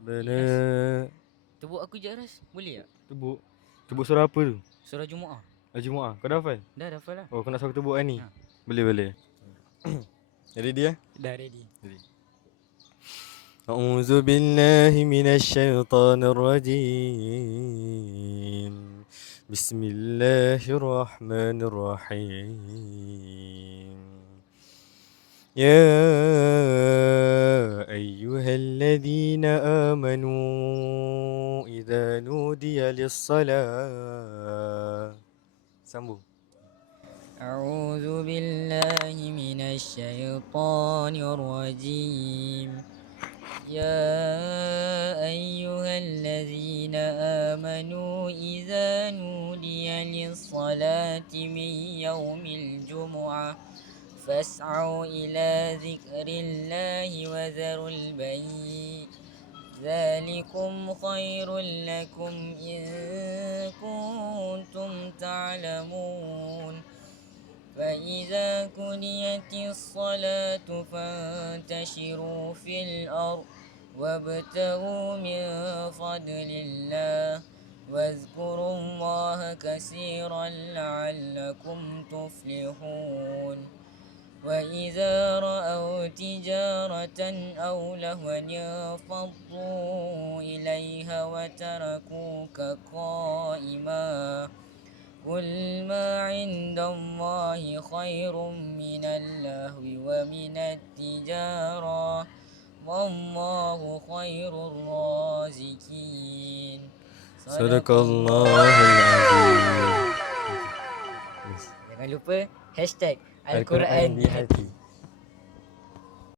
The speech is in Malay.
Benar. Tebuk aku je Aras. Boleh tak? Tebuk. Tebuk surah apa tu? Surah Jumaah. Jumaah. Kau dah hafal? Dah hafal lah. Oh, kau nak suruh tebuk kan ni? Ha. Boleh. Ready ya? Dah ready. أعوذ بالله من الشيطان الرجيم بسم الله الرحمن الرحيم يا أيها الذين آمنوا إذا نودي للصلاة سمو أعوذ بالله من الشيطان الرجيم يا أيها الذين آمنوا إذا نودي للصلاة من يوم الجمعة فاسعوا إلى ذكر الله وذروا البيع ذلكم خير لكم إن كنتم تعلمون فإذا قضيت الصلاة فانتشروا في الأرض وابتغوا من فضل الله واذكروا الله كثيرا لعلكم تفلحون وإذا رأوا تجارة أو لهوا انفضوا إليها وتركوك قائما قل ما عند الله خير من اللهو ومن التجارة والله خير الرازقين صدق الله العظيم. Jangan lupa #Al-Quran di hati.